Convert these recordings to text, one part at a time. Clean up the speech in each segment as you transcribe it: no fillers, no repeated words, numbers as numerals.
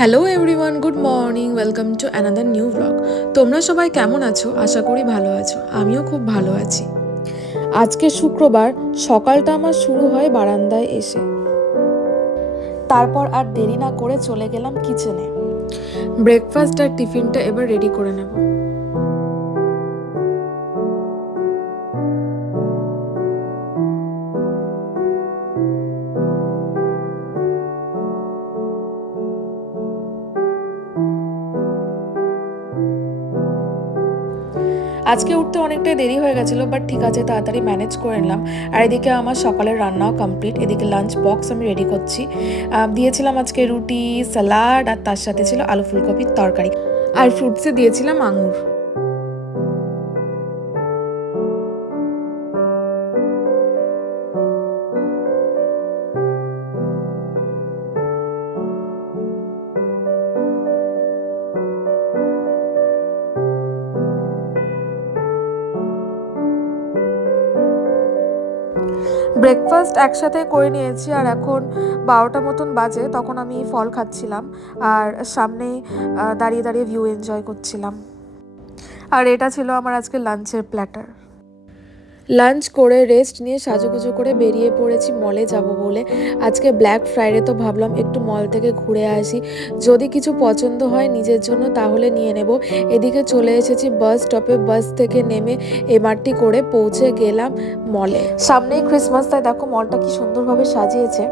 Hello everyone, good morning, welcome to another new blog. তোমরা সবাই কেমন আছো? আশা করি ভালো আছো। আমিও খুব ভালো আছি। আজকে শুক্রবার, সকালটা আমার শুরু হয় বারান্দায় এসে। তারপর আর দেরি না করে চলে গেলাম কিচেনে। ব্রেকফাস্ট আর টিফিনটা এবার রেডি করে নেব। আজকে উঠতে অনেকটাই দেরি হয়ে গেছিলো, বাট ঠিক আছে, তাড়াতাড়ি ম্যানেজ করে নিলাম। আর এদিকে আমার সকালের রান্নাও কমপ্লিট। এদিকে লাঞ্চ বক্স আমি রেডি করছি। দিয়েছিলাম আজকে রুটি, স্যালাড, আর তার সাথে ছিল আলু ফুলকপির তরকারি, আর ফ্রুটসে দিয়েছিলাম আঙুর। ব্রেকফাস্ট একসাথে করে নিয়েছি, আর এখন 12টা মতন বাজে। তখন আমি ফল খাচ্ছিলাম আর সামনেই দাঁড়িয়ে দাঁড়িয়ে ভিউ এনজয় করছিলাম। আর এটা ছিল আমার আজকে লাঞ্চের প্ল্যাটার। লাঞ্চ করে রেস্ট নিয়ে সাজুগুজু করে বেরিয়ে পড়েছি মলে যাব বলে। আজকে ব্ল্যাক ফ্রাইডে, তো ভাবলাম একটু মল থেকে ঘুরে আসি। যদি কিছু পছন্দ হয় নিজের জন্য তাহলে নিয়ে নেব। এদিকে চলে এসেছি বাস স্টপে। বাস থেকে নেমে এমআরটি করে পৌঁছে গেলাম মলে। সামনেই ক্রিসমাস, তাই দেখো মলটা কি সুন্দরভাবে সাজিয়েছে।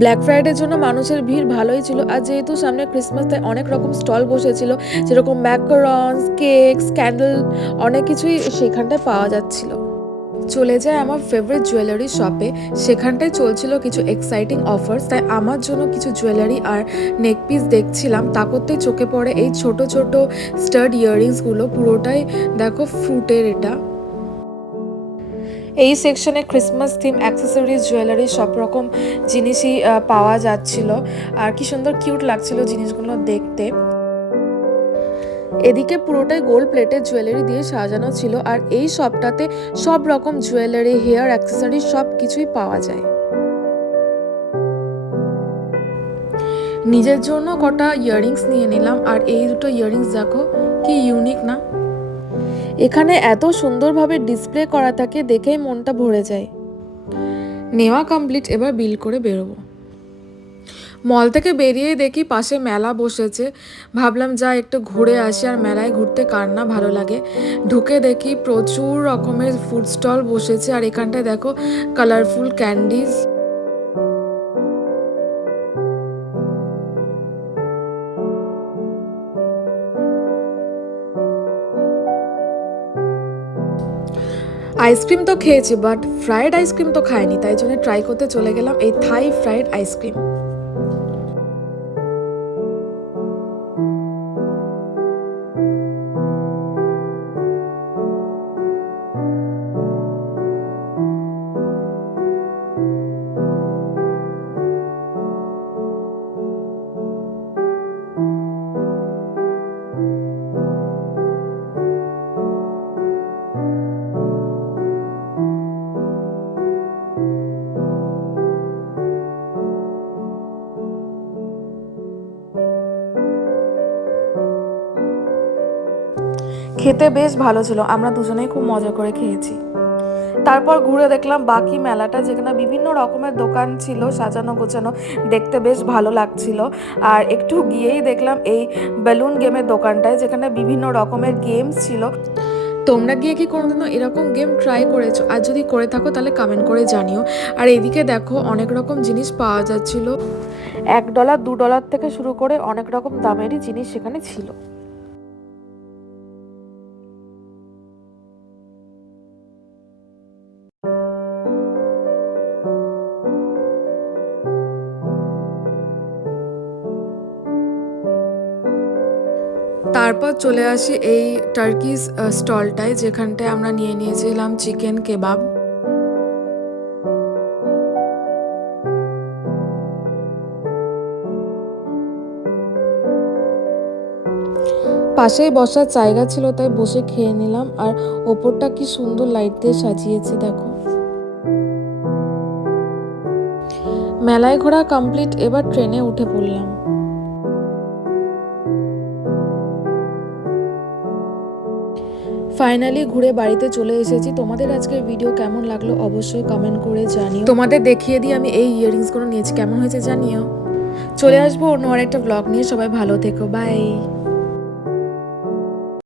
ব্ল্যাক ফ্রাইডের জন্য মানুষের ভিড় ভালোই ছিল, আর যেহেতু সামনে ক্রিসমাস তাই অনেক রকম স্টল বসেছিল, যেরকম ম্যাকারনস, কেকস, ক্যান্ডেল, অনেক কিছুই সেখানটায় পাওয়া যাচ্ছিল। চলে যায় আমার ফেভারিট জুয়েলারি শপে। সেখানটায় চলছিল কিছু এক্সাইটিং অফার্স, তাই আমার জন্য কিছু জুয়েলারি আর নেক পিস দেখছিলাম। তা করতেই চোখে পড়ে এই ছোট ছোট স্টাড ইয়াররিংসগুলো। পুরোটাই দেখো ফ্রুটের। এটা এই সেকশনে ক্রিসমাস থিম অ্যাক্সেসরিজ, জুয়েলারি সব রকম জিনিসই পাওয়া যাচ্ছিল। আর কি সুন্দর কিউট লাগছিল জিনিসগুলো দেখতে। এদিকে পুরোটাই গোল্ড প্লেটেড জুয়েলারি দিয়ে সাজানো ছিল, আর এই শপটাতে সব রকম জুয়েলারি, হেয়ার অ্যাক্সেসরি সব কিছুই পাওয়া যায়। নিজের জন্য কটা ইয়াররিংস নিয়ে নিলাম, আর এই দুটো ইয়াররিংস দেখো কি ইউনিক না। এখানে এত সুন্দরভাবে ডিসপ্লে করা থাকে, দেখেই মনটা ভরে যায়। নেওয়া কমপ্লিট, এবার বিল করে বেরোবো। মল থেকে বেরিয়েই দেখি পাশে মেলা বসেছে। ভাবলাম যা একটু ঘুরে আসি, আর মেলায় ঘুরতে কার না ভালো লাগে। ঢুকে দেখি প্রচুর রকমের ফুড স্টল বসেছে, আর এখানটায় দেখো কালারফুল ক্যান্ডিজ। আইসক্রিম তো খেয়েছি, বাট ফ্রাইড আইসক্রিম তো খাইনি, তাই জন্য ট্রাই করতে চলে গেলাম এই থাই ফ্রাইড আইসক্রিম। খেতে বেশ ভালো ছিল, আমরা দুজনেই খুব মজা করে খেয়েছি। তারপর ঘুরে দেখলাম বাকি মেলাটা, যেখানে বিভিন্ন রকমের দোকান ছিল সাজানো গোছানো, দেখতে বেশ ভালো লাগছিল। আর একটু গিয়েই দেখলাম এই বেলুন গেমের দোকানটায়, যেখানে বিভিন্ন রকমের গেমস ছিল। তোমরা গিয়ে কি কোনোদিনও এরকম গেম ট্রাই করেছো? আর যদি করে থাকো তাহলে কমেন্ট করে জানিও। আর এদিকে দেখো অনেক রকম জিনিস পাওয়া যাচ্ছিল। $1, $2 থেকে শুরু করে অনেক রকম দামেরই জিনিস সেখানে ছিল। তারপর চলে আসি এই টার্কিস স্টলটায়, যেখানটায় আমরা নিয়ে নিয়েছিলাম চিকেন কেবাব। পাশেই বসার জায়গা ছিল তাই বসে খেয়ে নিলাম। আর ওপরটা কি সুন্দর লাইট দিয়ে সাজিয়েছে দেখো। মেলায় ঘোরা কমপ্লিট, এবার ট্রেনে উঠে পড়লাম। ফাইনালি ঘুরে বাড়িতে চলে এসেছি। তোমাদের আজকের ভিডিও কেমন লাগলো অবশ্যই কমেন্ট করে জানিও। তোমাদের দেখিয়ে দিয়ে আমি এই ইয়াররিংসগুলো নিয়েছি, কেমন হয়েছে জানিও। চলে আসবো অন্য আরেকটা ব্লগ নিয়ে। সবাই ভালো থেকো, বাই।